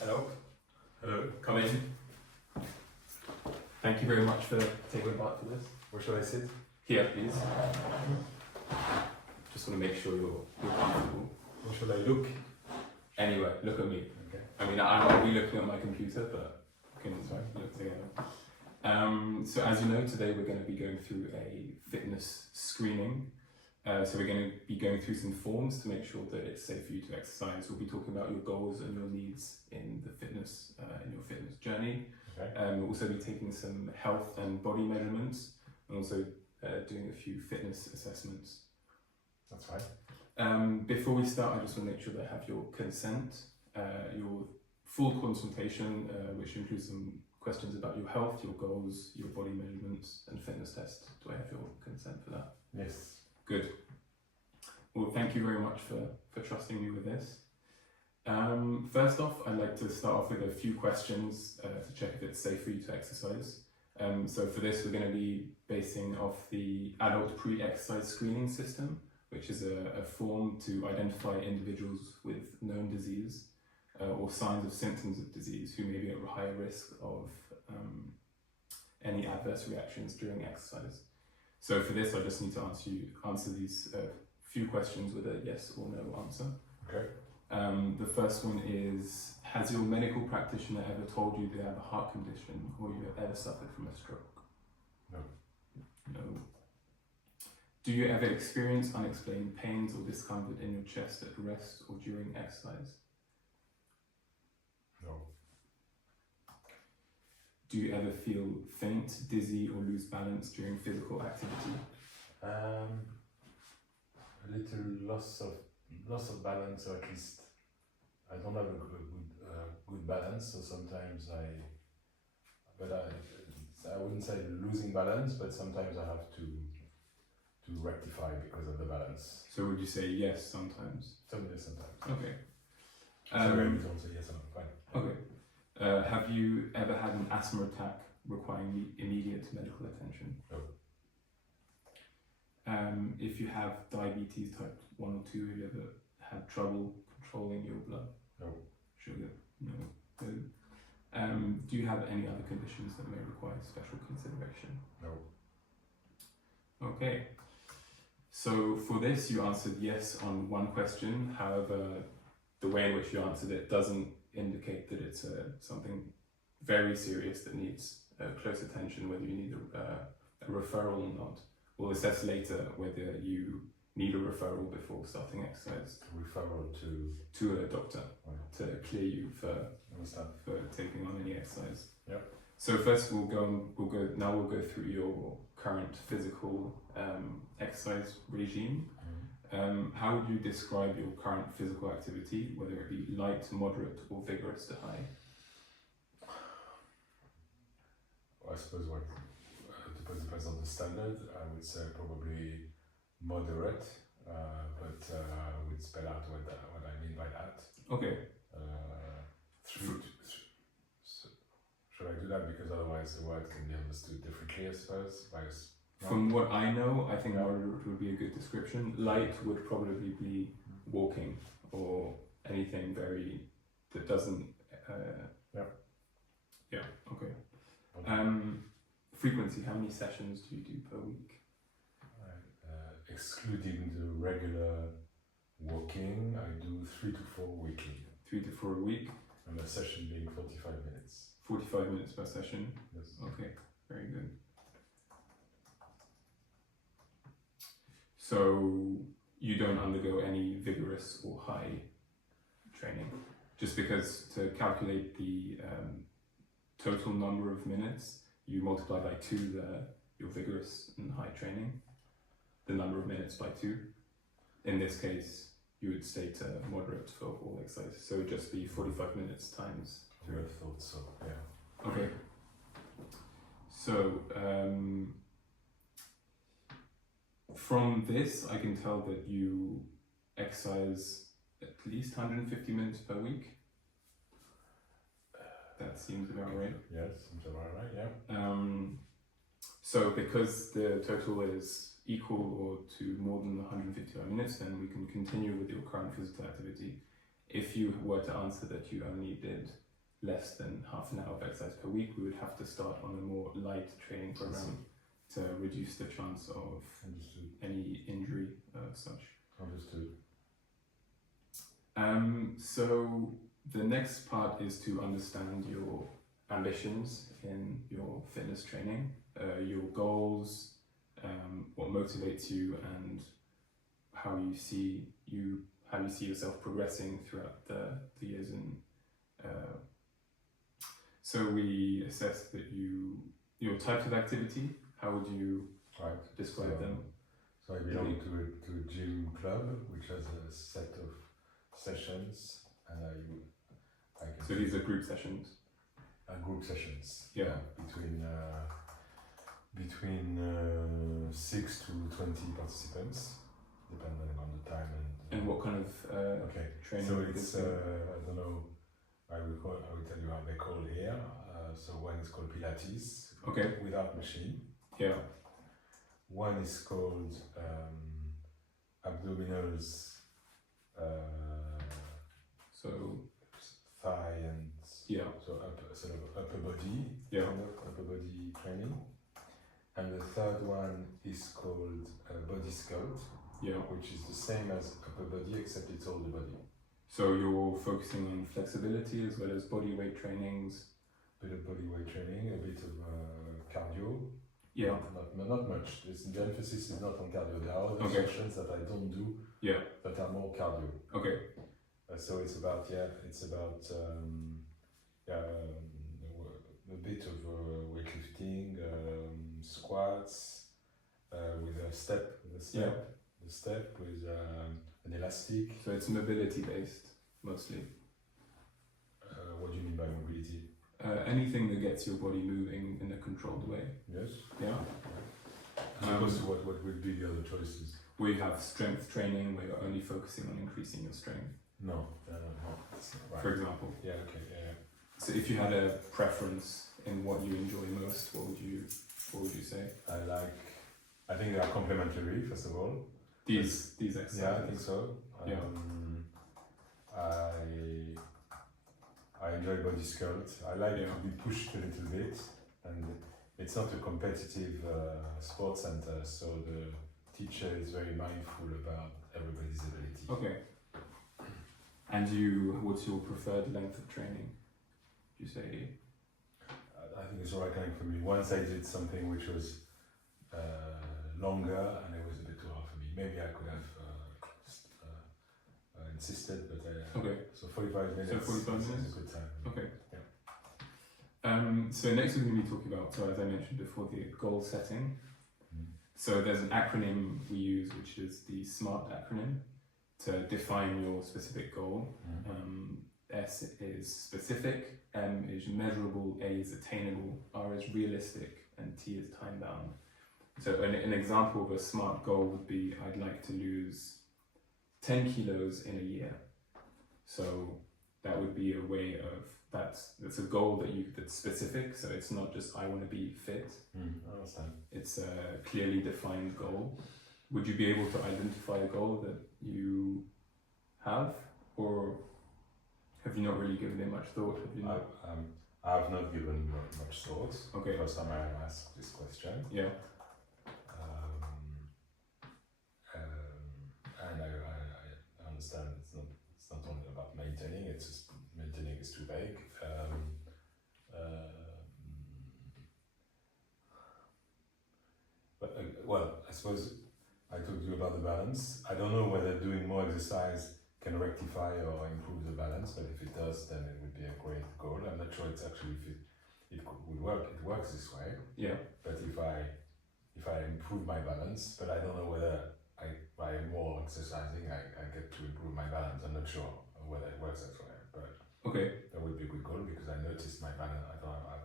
Hello. Hello, come in. Thank you very much for taking part for this. Where should I sit? Here, please. Just want to make sure you're comfortable. Where should I look? Anyway, look at me. Okay. I mean, I'll be looking at my computer, but we can look together. So as you know, today we're going to be going through a fitness screening. So we're going to be going through some forms to make sure that it's safe for you to exercise. We'll be talking about your goals and your needs in the fitness, in your fitness journey. Okay. We'll also be taking some health and body measurements, and also doing a few fitness assessments. That's fine. Before we start, I just want to make sure that I have your consent, your full consultation, which includes some questions about your health, your goals, your body measurements, and fitness test. Do I have your consent for that? Yes. Good. Well, thank you very much for trusting me with this. First off, I'd like to start off with a few questions to check if it's safe for you to exercise. So for this, we're going to be basing off the adult pre-exercise screening system, which is a form to identify individuals with known disease or signs of symptoms of disease who may be at higher risk of any adverse reactions during exercise. So for this, I just need to answer these few questions with a yes or no answer. Okay. The first one is, has your medical practitioner ever told you they have a heart condition or you have ever suffered from a stroke? No. No. Do you ever experience unexplained pains or discomfort in your chest at rest or during exercise? No. Do you ever feel faint, dizzy or lose balance during physical activity? A little loss of balance, or at least I don't have a good balance. So sometimes I wouldn't say losing balance, but sometimes I have to rectify because of the balance. So would you say yes sometimes? Sometimes. Okay. Sorry, I don't say yes. I'm fine. Okay. Have you ever had an asthma attack requiring immediate medical attention? No. If you have diabetes type 1 or 2, have you ever had trouble controlling your blood? No. Sugar? No. Good. Do you have any other conditions that may require special consideration? No. Okay. So for this, you answered yes on one question. However, the way in which you answered it doesn't indicate that it's something very serious that needs close attention, whether you need a referral or not. We'll assess later whether you need a referral before starting exercise. Referral to a doctor to clear you for taking on any exercise. Yep. So first we'll go through your current physical exercise regime. How would you describe your current physical activity, whether it be light, moderate, or vigorous to high? I suppose it depends on the standard. I would say probably moderate, but I would spell out what I mean by that. Okay. Should I do that? Because otherwise the word can be understood differently, I suppose. From what I know, I think moderate would be a good description. Light would probably be walking or anything that doesn't. Yeah. Okay. Frequency. How many sessions do you do per week? Excluding the regular walking, I do 3 to 4 weekly. 3 to 4 a week. And a session being 45 minutes. 45 minutes per session. Yes. Okay. Very good. So you don't undergo any vigorous or high training, just because to calculate the total number of minutes, you multiply by 2 your vigorous and high training, the number of minutes by 2. In this case, you would state moderate for all exercises, so it would just be 45 minutes times 3. I thought so, yeah. Okay. So from this, I can tell that you exercise at least 150 minutes per week. That seems about right. Yes, seems about right, yeah. So because the total is equal or to more than 155 minutes, then we can continue with your current physical activity. If you were to answer that you only did less than half an hour of exercise per week, we would have to start on a more light training program to reduce the chance of Understood. any injury of such. Understood. So the next part is to understand your ambitions in your fitness training, your goals, what motivates you, and how you see yourself progressing throughout the years. And so we assessed that your types of activity. How would you describe them? So I belong to a gym club which has a set of sessions, and I can. So these are group sessions. Group sessions. Yeah. Between 6 to 20 participants, depending on the time and what kind of training. So it's I don't know. I will tell you how they call here. So one is called Pilates. Okay. Without machine. Yeah. One is called abdominals. So thigh and so sort of upper body. Yeah. Kind of upper body training. And the third one is called body sculpt. Yeah. Which is the same as upper body except it's all the body. So you're focusing on flexibility as well as body weight trainings. A bit of body weight training, a bit of cardio. Yeah. Not much. The emphasis is not on cardio. There are other sessions that I don't do. Yeah. That are more cardio. Okay. So it's about a bit of weightlifting, squats, with a step. Yeah. The step with an elastic. So it's mobility based mostly. What do you mean by mobility? Anything that gets your body moving in a controlled way. Yes. Yeah. As opposed to what would be the other choices? We have strength training where you're only focusing on increasing your strength. No, that's not right. For example. Yeah. Okay. Yeah. So if you had a preference in what you enjoy most, what would you say? I think they are complementary. First of all. These exercises. Yeah, I think so. Yeah. I enjoy body sculpt. I like to be pushed a little bit, and it's not a competitive sport center, so the teacher is very mindful about everybody's ability. Okay. And what's your preferred length of training? You say? I think it's the right kind for me. Once I did something which was longer, and it was a bit too hard for me. Maybe I could have insisted, but okay. So 45 minutes. So 45 minutes is a good time. Okay. Yeah. So next we're going to be talking about, so as I mentioned before, the goal setting. So there's an acronym we use, which is the SMART acronym, to define your specific goal. S is specific, M is measurable, A is attainable, R is realistic, and T is time bound. So an example of a SMART goal would be, I'd like to lose 10 kilos in a year. So that would be a way of, that's a goal that's specific, so it's not just I want to be fit. I understand. It's a clearly defined goal. Would you be able to identify a goal that you have, or have you not really given it much thought? I have not given much thought. Okay. First time I asked this question. Yeah. And I understand it's not only about maintaining. It's just maintaining is too vague. But I suppose I told you about the balance. I don't know whether doing more exercise can rectify or improve the balance, but if it does, then it would be a great goal. I'm not sure it's actually it would work. It works this way. Yeah. But if I improve my balance, but I don't know whether by more exercising I get to improve my balance. I'm not sure whether it works that way. But okay, that would be a good goal because I noticed my balance. I don't have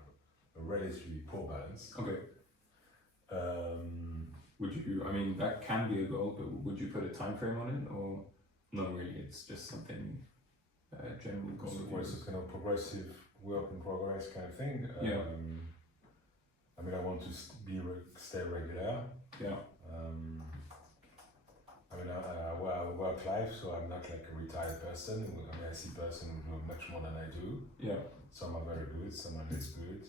a relatively poor balance. Okay. Would you? I mean, that can be a goal, but would you put a time frame on it, or not really? It's just something general goal. So it's a kind of progressive work in progress kind of thing. Yeah. I mean, I want to stay regular. Yeah. I mean, I work life, so I'm not like a retired person. I mean, I see person who do much more than I do. Yeah. Some are very good, some are less good.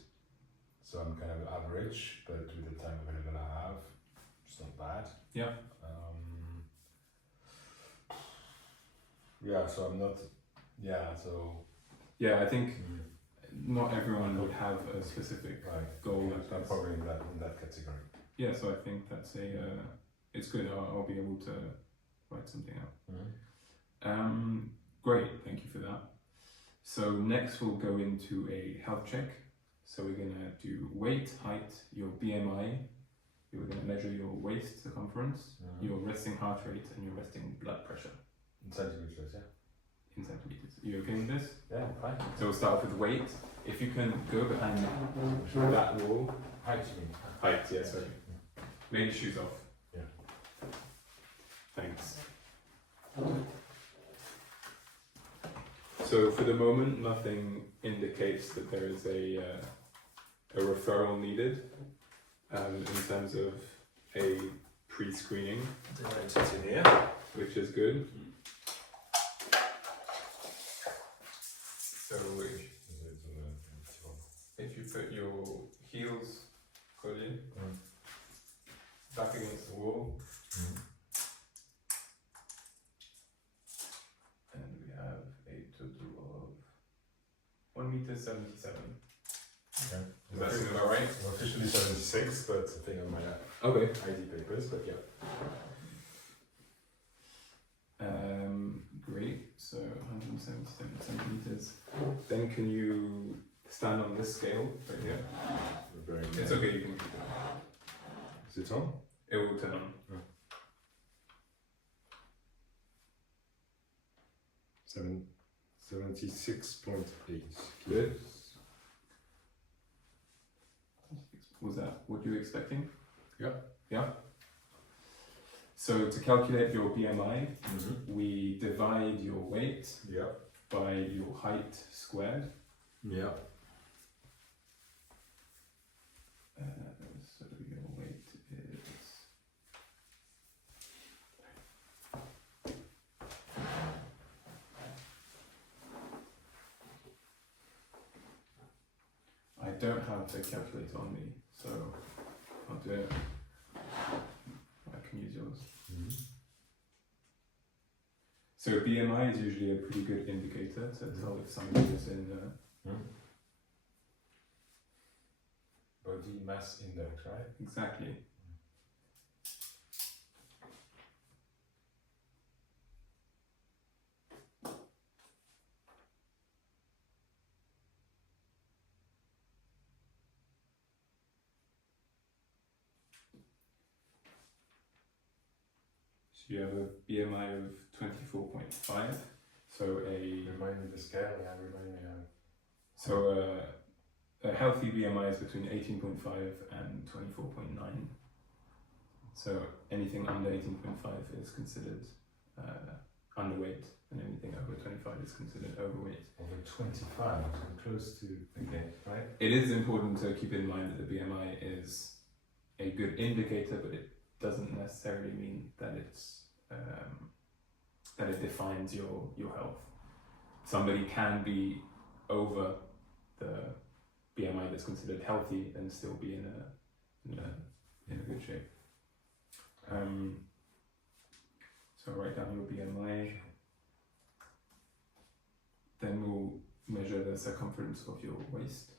So I'm kind of average, but with the time available I have, it's not bad. Yeah. Yeah, so I'm not, yeah, so. Yeah, I think not everyone would have a specific goal like I'm this. probably in that category. Yeah, so I think that's it's good. I'll be able to write something out. Great, thank you for that. So next we'll go into a health check. So we're gonna do weight, height, your BMI. We're gonna measure your waist circumference, your resting heart rate, and your resting blood pressure. In centimeters, yeah. In centimeters. Are you okay with this? Yeah, fine. So we'll start off with weight. If you can go behind that wall. Height, you mean? Height, yeah, sorry. Lay the shoes off. Yeah. Thanks. So for the moment, nothing indicates that there is a referral needed in terms of a pre-screening, which is good. So if you put your heels, Colin, back against the wall, and we have a total of 1.77 meters. Okay. Does that seem about right? I'm officially 76, but I think on my Okay. ID papers, but yeah. Great, so 177 centimeters. Then can you stand on this scale right here? Very It's okay, you can keep it. Is it on? It will turn on. Oh. 76.8. Good. Was that what you were expecting? Yeah. Yeah? So to calculate your BMI, we divide your weight by your height squared. Yeah. So your weight is... I don't have the calculator on me, so I'll do it. I can use yours. So BMI is usually a pretty good indicator to tell if somebody is in body mass index, right? exactly. So you have a BMI of 24.5. So Remind me the scale, yeah, remind me. So a healthy BMI is between 18.5 and 24.9. So anything under 18.5 is considered underweight, and anything over 25 is considered overweight. Over 25, so close to, okay, right? It is important to keep in mind that the BMI is a good indicator, but it doesn't necessarily mean that it's that it defines your health. Somebody can be over the BMI that's considered healthy and still be in a good shape. So write down your BMI. Then we'll measure the circumference of your waist.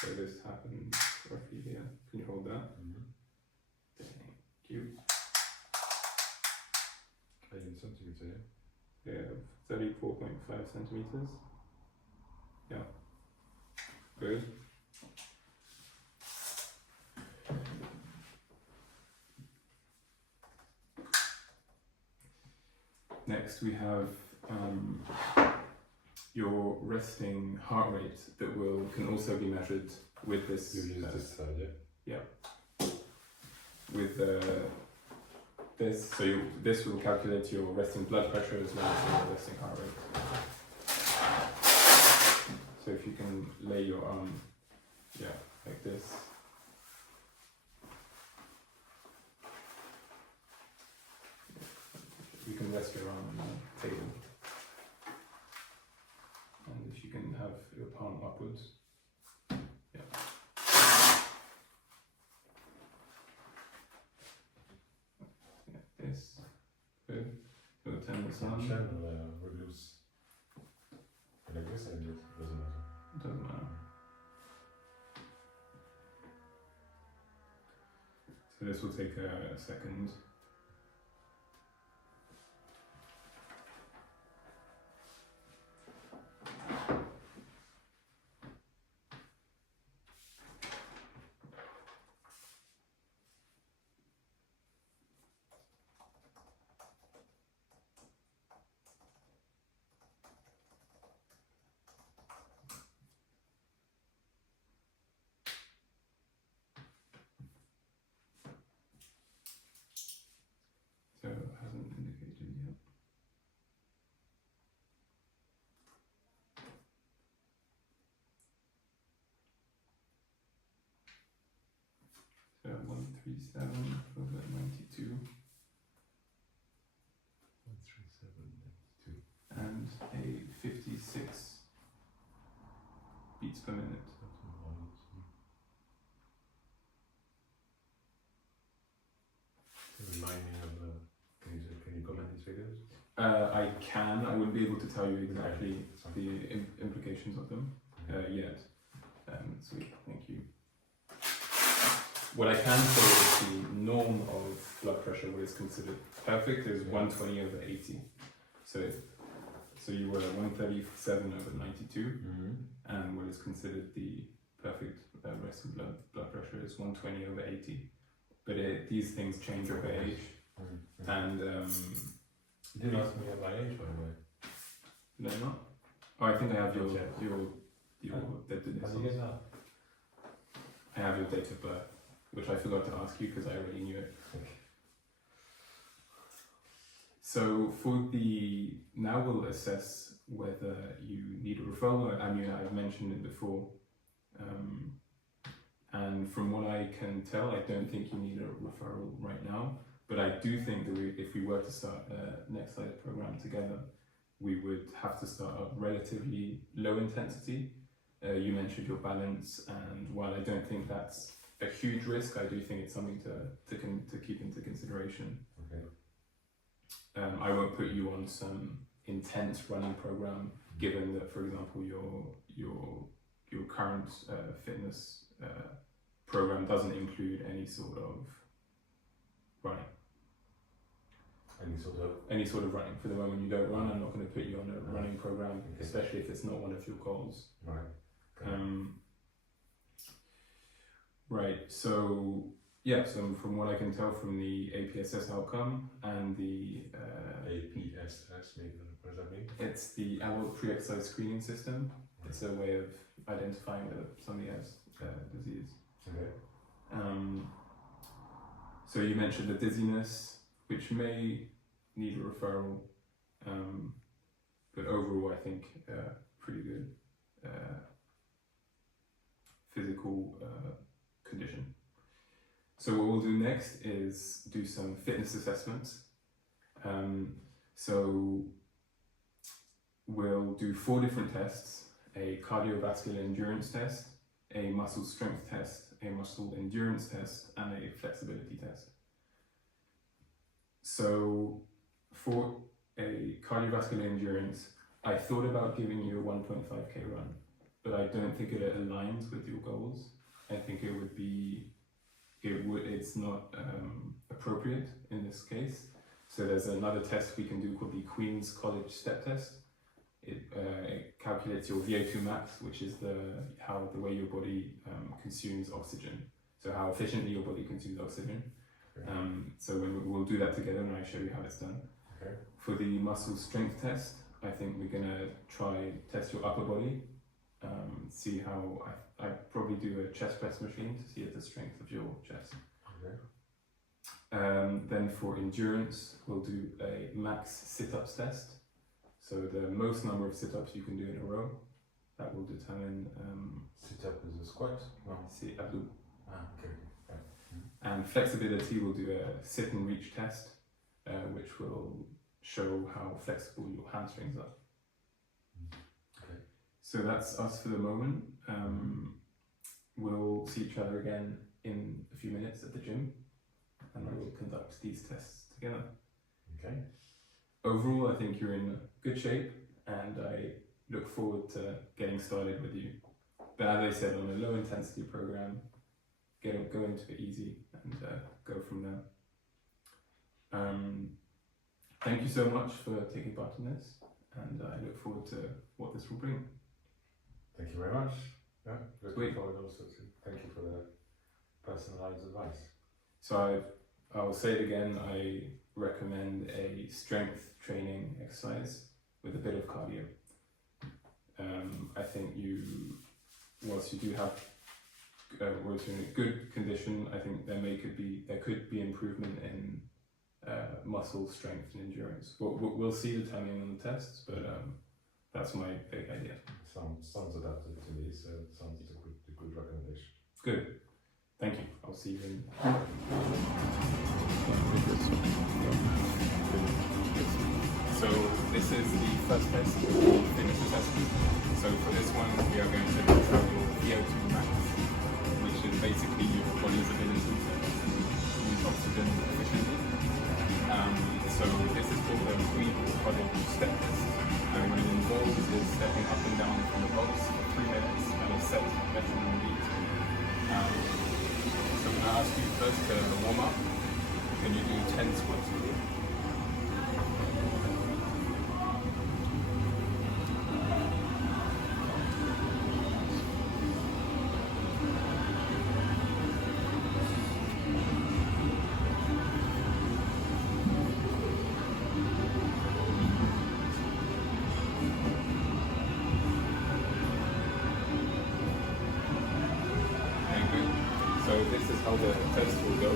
So this happens roughly here. Can you hold that? Thank you. In centimeters, Yeah, 34.5 centimeters. Yeah. Good. Next we have your resting heart rate that can also be measured with this. You use this side, yeah? Yeah. With this, so this will calculate your resting blood pressure as well as your resting heart rate. So if you can lay your arm, like this. rest your arm on the table. And if you can have your palm upwards. Yeah. Yeah, this. Good. So turn this on. Reduce. Like this, I guess. Doesn't matter. It doesn't matter. So this will take a second. So it hasn't indicated yet. So 137 over 92 137, 92. and a 56 beats per minute. Remind me of can you comment these figures? I can. I wouldn't be able to tell you exactly Okay. the implications of them yet. Sweet, thank you. What I can say is the norm of blood pressure, what is considered perfect, is 120 over 80. So you were at 137 over 92, and what is considered the perfect resting blood pressure is 120 over 80. But these things change over age, and You didn't ask me at my age, by the way. did I not? Oh, I think I have your Okay. date of How do you birth. get that? I have your date of birth, which I forgot to ask you because I already knew it. So now we'll assess whether you need a referral. I mean, I've mentioned it before, and from what I can tell, I don't think you need a referral right now. But I do think that if we were to start a next slide program together, we would have to start at relatively low intensity. You mentioned your balance, and while I don't think that's a huge risk, I do think it's something to keep into consideration. Okay. I won't put you on some intense running program, given that, for example, your current fitness program doesn't include any sort of running. Any sort of running. For the moment you don't run, I'm not going to put you on a running program, especially if it's not one of your goals. Right. Okay. Right. So yeah. So from what I can tell from the APSS outcome and the APSS, maybe what does that mean? it's the adult pre-exercise screening system. It's a way of identifying whether somebody has disease. Okay. So you mentioned the dizziness, which may need a referral, but overall I think pretty good physical condition. So what we'll do next is do some fitness assessments. So we'll do 4 different tests: a cardiovascular endurance test, a muscle strength test, a muscle endurance test, and a flexibility test. So for a cardiovascular endurance, I thought about giving you a 1.5k run, but I don't think it aligns with your goals. I think it's not appropriate in this case. So there's another test we can do called the Queen's College Step Test. It calculates your VO2 max, which is the way your body consumes oxygen. So how efficiently your body consumes oxygen. Okay. So we'll do that together, and I'll show you how it's done. Okay. For the muscle strength test, I think we're gonna test your upper body. See how I probably do a chest press machine to see the strength of your chest. Okay. Then for endurance, we'll do a max sit-ups test. So the most number of sit-ups you can do in a row, that will determine. Sit up is a squat? No. See, abdo. Okay. And flexibility, we'll do a sit and reach test, which will show how flexible your hamstrings are. Okay. So that's us for the moment. We'll see each other again in a few minutes at the gym, and we'll conduct these tests together. Okay. Overall, I think you're in good shape, and I look forward to getting started with you. But as I said, on a low intensity program, go into it easy and go from there. Thank you so much for taking part in this, and I look forward to what this will bring. Thank you very much. Yeah, looking Sweet. forward also to. Thank you for the personalized advice. So I'll say it again, I recommend a strength training exercise with a bit of cardio. I think whilst you do have, whilst you're in a good condition, I think there could be improvement in muscle strength and endurance. We'll see the timing on the tests, but that's my big idea. Sounds adapted to me, so it sounds like a good recommendation. Good. Thank you. I'll see you in. So this is the first test, finish test. So for this one, we are going to control your VO2 max, which is basically your body's ability to use oxygen efficiently. So this is called a pre-college step test. And what it involves is stepping up and down from the box for 3 minutes at a set metronome beat. So I'm going to ask you first to warm up. Can you do 10 squats with me? So this is how the test will go.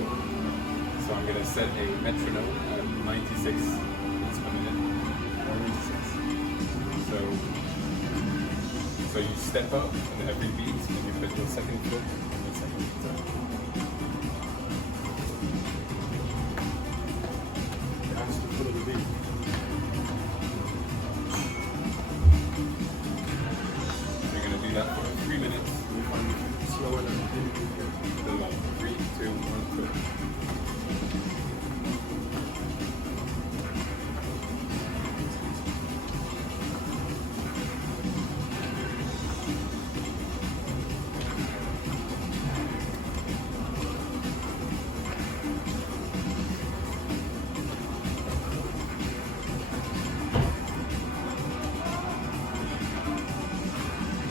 So I'm going to set a metronome at 96 beats per minute. 96. So you step up in every beat and you put your second foot on the second beat. That's the foot of the beat. You're going to do that for 3 minutes. Slower than 3, 2, 1, go.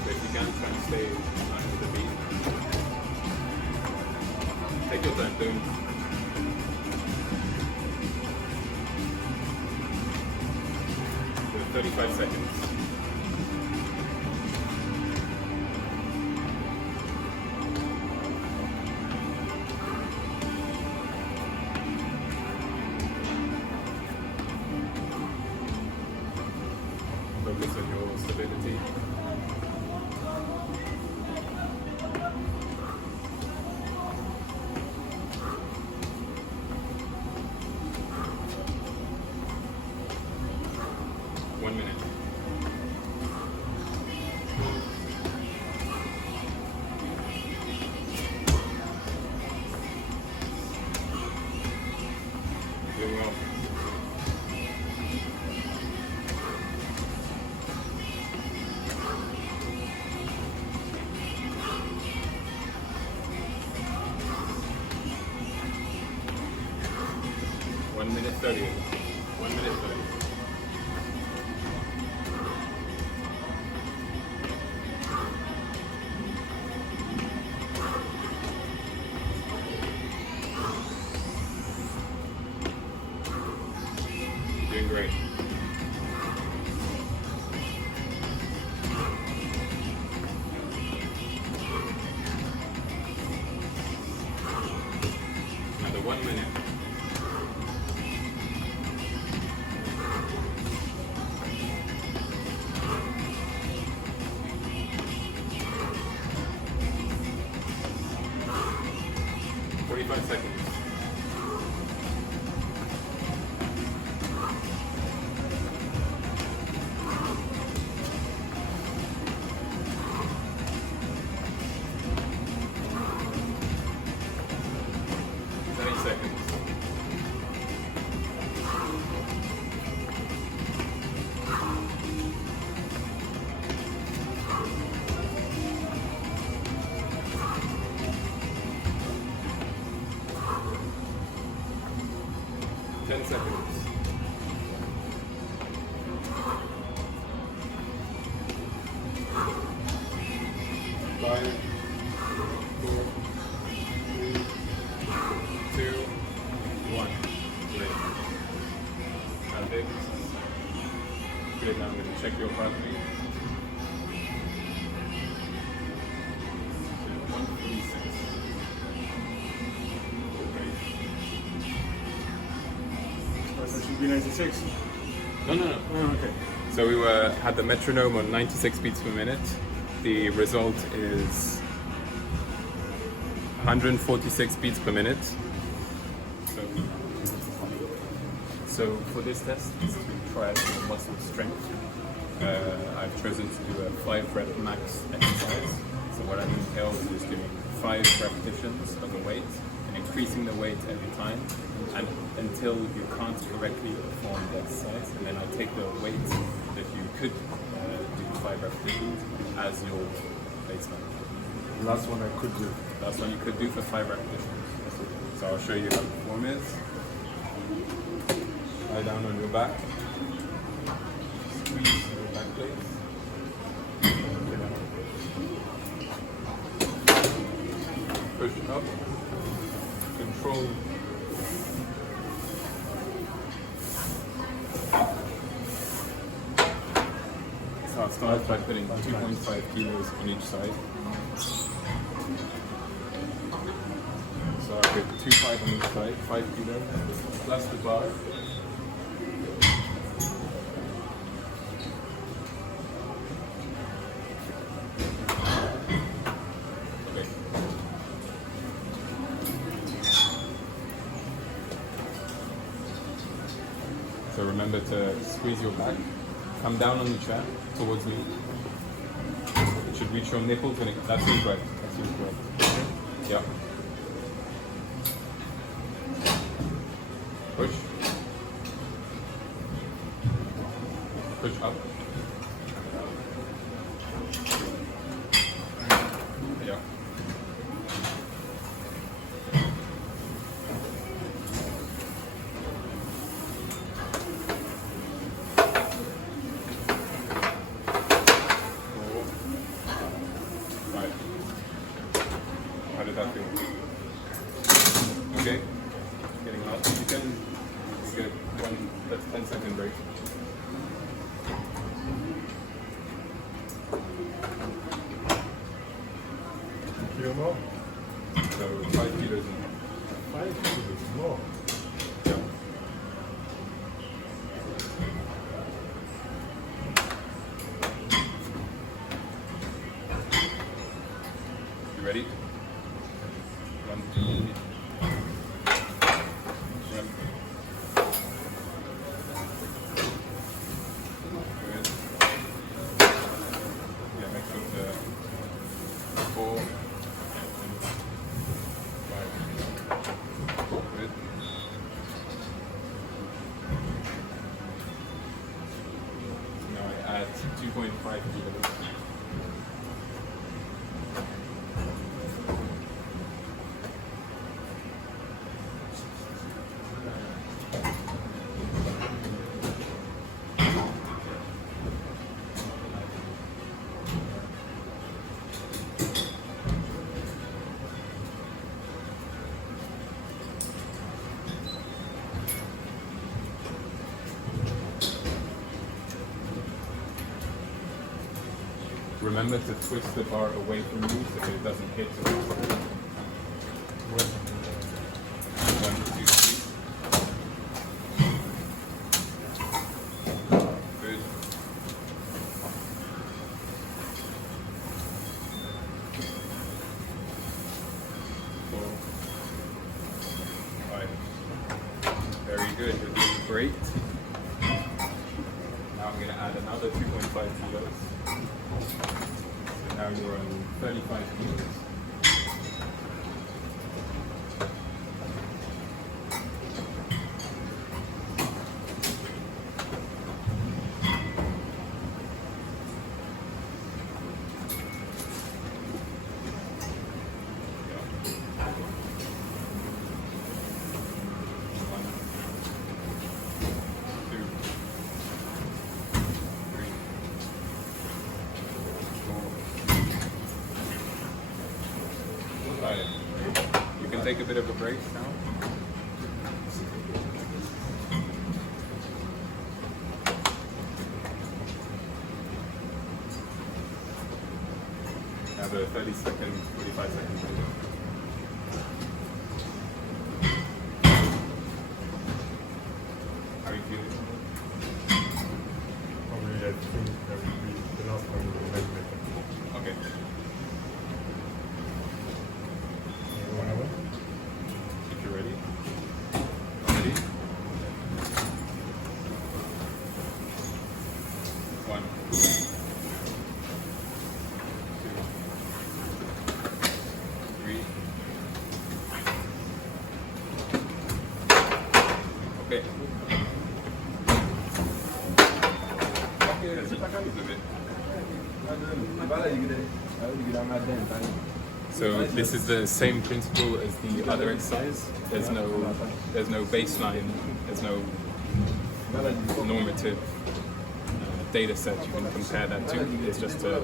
So if you can try and stay in line with the beat. Take your time, don't. For 35 seconds. Focus on your stability. Doing well. One minute 30. 1 minute 30. Doing great. Another 1 minute. Good, now I'm going to check your heart rate. 146. That should be 96. No. Oh, okay. So we had the metronome on 96 beats per minute. The result is 146 beats per minute. So for this test, it's to try the muscle strength. I've chosen to do a 5 rep max exercise. So what that entails is doing 5 repetitions of the weight and increasing the weight every time and until you can't correctly perform the exercise. And then I take the weight that you could do 5 repetitions as your baseline. The last one I could do. That's what you could do for 5 repetitions. So I'll show you how the form is. Lie down on your back. Squeeze your back plates. Push up. Control. So I'll start by putting 2.5 kilos on each side. So I put 2.5 on each side, 5 kilos, plus the bar. Okay. So remember to squeeze your back, come down on the chair towards me. It should reach your nipples and that seems right. That seems correct. Yeah. Push. Push up. Yeah. Right. How did that feel? Okay. Getting out. You can get that's 10-second break. Kilo more? So 5 kilos in. 5 kilos more. Yeah. You ready? 1, 2, 3. Yep. Good. Yeah, make sure to 4, 5. Good. Now I add 2.5 kilos. Remember to twist the bar away from you so that it doesn't hit the wall. 1, 2, 3. Good. 4, 5. Very good. You're doing great. Now I'm going to add another 2.5 kilos. So now you're on 35 kilos. You can take a bit of a break now. have a 30-second, 45-second window. How are you feeling? Probably I think that would be the last one we will make better. Okay. 1 hour? If you're ready. Ready? 1, 2, 3. Okay. Vas-y, levez. So this is the same principle as the other exercise. There's no baseline, there's no normative data set you can compare that to. It's just to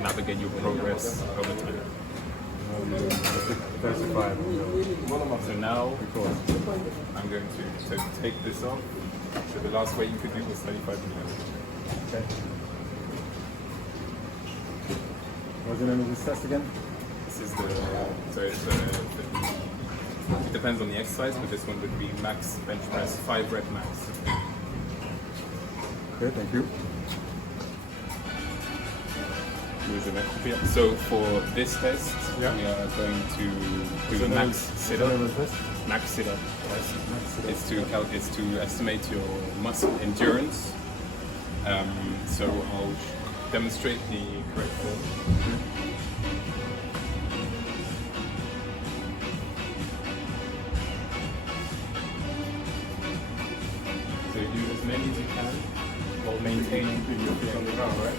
navigate your progress over time. 35. So now I'm going to take this off. So the last weight you could do was 35 minutes. Okay. What's the name of this test again? This is it depends on the exercise, but this one would be max bench press, 5 rep max. Okay, thank you. So for this test, Yeah. we are going to do a max sit up. Max sit up. It's to estimate your muscle endurance. So I'll demonstrate the correct form. So you do as many as you can while maintaining your feet on the ground, right?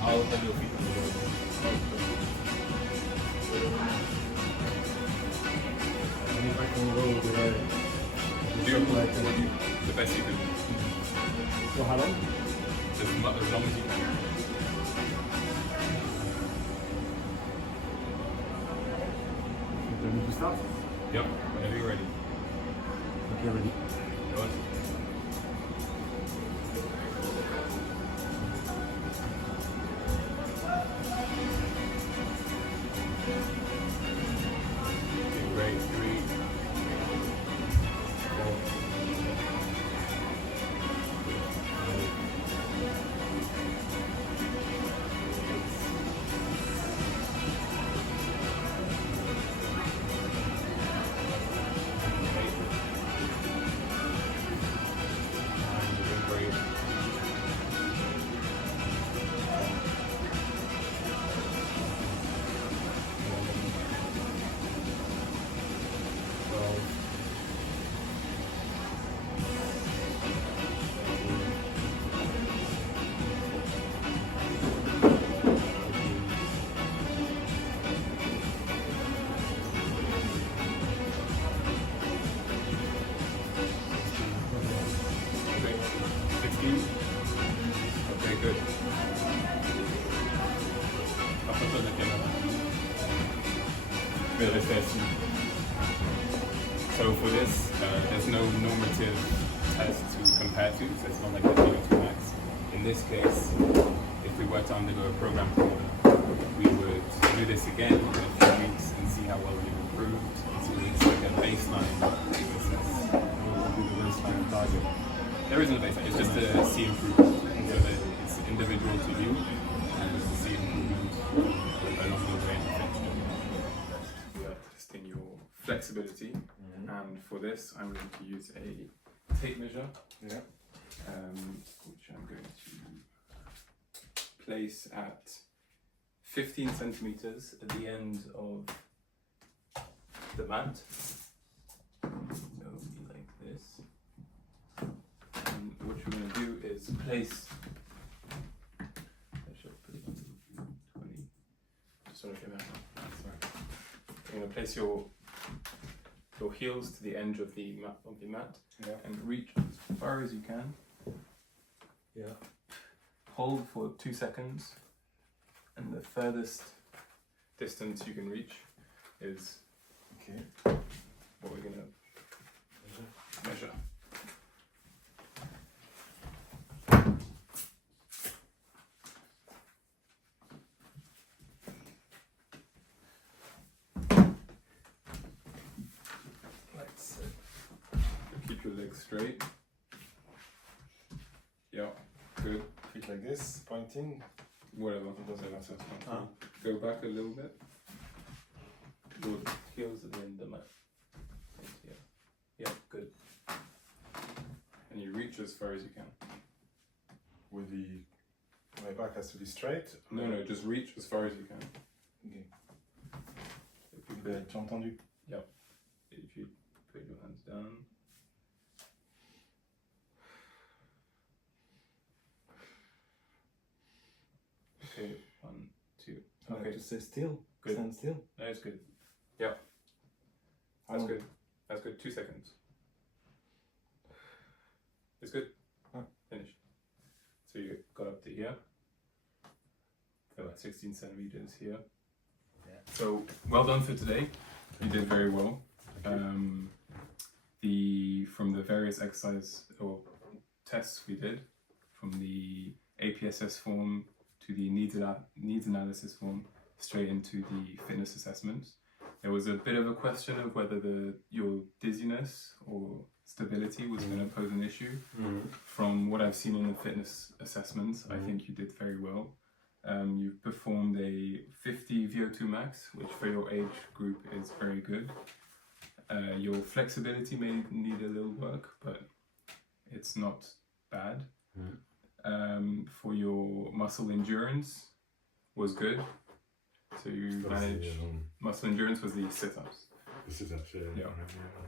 I'll hold your feet on the ground. And if I can go the Do the best you can. So how long? As long as you can. Do you need to start? Yep, whenever you're ready. Okay, ready. Go on. Great, 3, 4. Okay, 16. Okay, good. Approche la caméra. Good, let's test. So for this, there's no normative test to compare to, so it's not like the VO2 max. In this case, if we were to undergo a program corner, we would do this again in a few weeks and see how well we've improved. So it's like a baseline process. What will be the baseline target? There isn't a baseline, it's just to see improvement. So that it's individual to you and just to see improvement along the way. We are testing your flexibility, and for this I'm going to use a tape measure, Yeah. which I'm going to place at 15 centimeters at the end of the mat. So it'll be like this. And what you're going to do is place. I should put it on 20. Just want to get that. Sorry. You're going to place your heels to the edge of the mat, Yeah. and reach as far as you can. Yeah. Hold for 2 seconds, and the furthest distance you can reach is Okay. what we're going to measure. straight. Yeah, good. Feet like this, pointing. Whatever. It doesn't matter. Ah. Go back a little bit. Your heels are in the mat. Yeah. Yeah, good. And you reach as far as you can. With the my back has to be straight. No, just reach as far as you can. Okay. If you put, Tu as entendu? if you put your hands down. Okay, 1, 2. Okay, To stay still. Good. Stand still. no, it's good. Yeah, that's Oh. good. That's good. 2 seconds. It's good. Ah. Finished. So you got up to here. About 16 centimeters here. Yeah. So well done for today. You did very well. From the various exercise or tests we did, from the APSS form to the needs analysis form, straight into the fitness assessment. There was a bit of a question of whether your dizziness or stability was going to pose an issue. From what I've seen in the fitness assessments, I think you did very well. You've performed a 50 VO2 max, which for your age group is very good. Your flexibility may need a little work, but it's not bad. For your muscle endurance was good. So you managed, muscle endurance was the sit-ups. Yeah.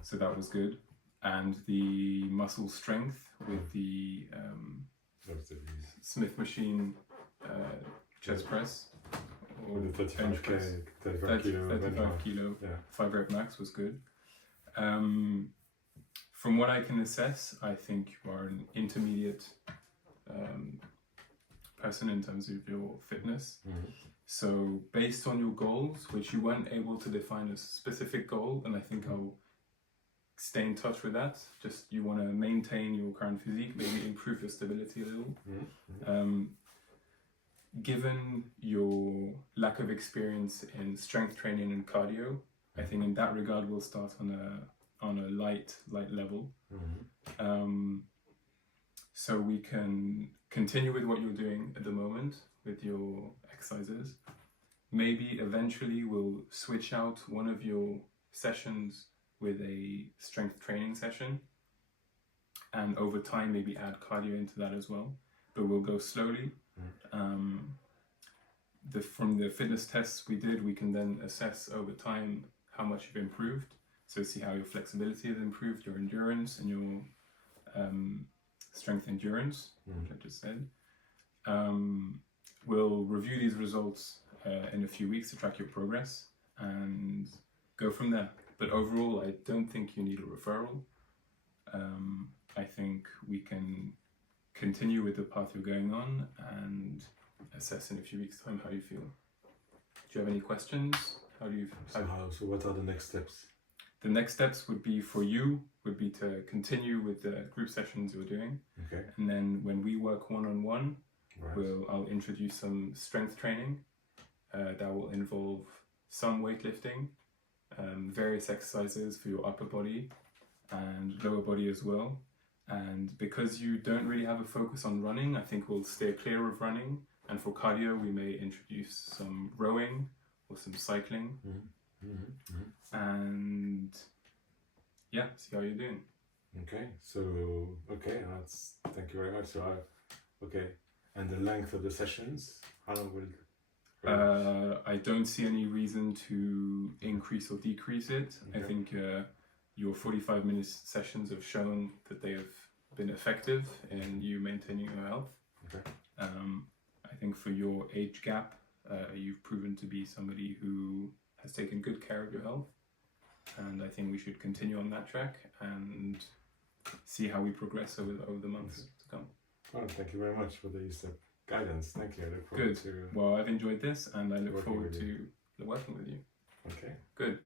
So that was good. And the muscle strength with the Smith machine chest press. Or With the bench press. 35 kilo. 35 kilo, Yeah. 5 rep max was good. From what I can assess, I think you are an intermediate person in terms of your fitness. So based on your goals, which you weren't able to define a specific goal, and I think I'll stay in touch with that. Just you want to maintain your current physique, maybe improve your stability a little. Given your lack of experience in strength training and cardio, I think in that regard we'll start on a light level. So we can continue with what you're doing at the moment with your exercises. Maybe eventually we'll switch out one of your sessions with a strength training session, and over time maybe add cardio into that as well, but we'll go slowly. From the fitness tests we did, we can then assess over time how much you've improved. So see how your flexibility has improved, your endurance and your strength endurance, which I just said. We'll review these results in a few weeks to track your progress and go from there. But overall, I don't think you need a referral. I think we can continue with the path you're going on and assess in a few weeks' time how you feel. Do you have any questions? So what are the next steps? The next steps would be to continue with the group sessions you're doing. Okay. And then when we work one-on-one, Right. I'll introduce some strength training that will involve some weightlifting, various exercises for your upper body and lower body as well. And because you don't really have a focus on running, I think we'll stay clear of running. And for cardio, we may introduce some rowing or some cycling. And yeah, see how you're doing. Okay. So thank you very much. So and the length of the sessions, how long will it? I don't see any reason to increase or decrease it. Okay. I think your 45-minute sessions have shown that they have been effective in you maintaining your health. Okay. I think for your age gap, you've proven to be somebody who has taken good care of your health, and I think we should continue on that track and see how we progress over the months to come. Well, thank you very much for this guidance. Thank you. I look forward Good. to Well, I've enjoyed this, and I look Working forward with to working with you. okay. Good.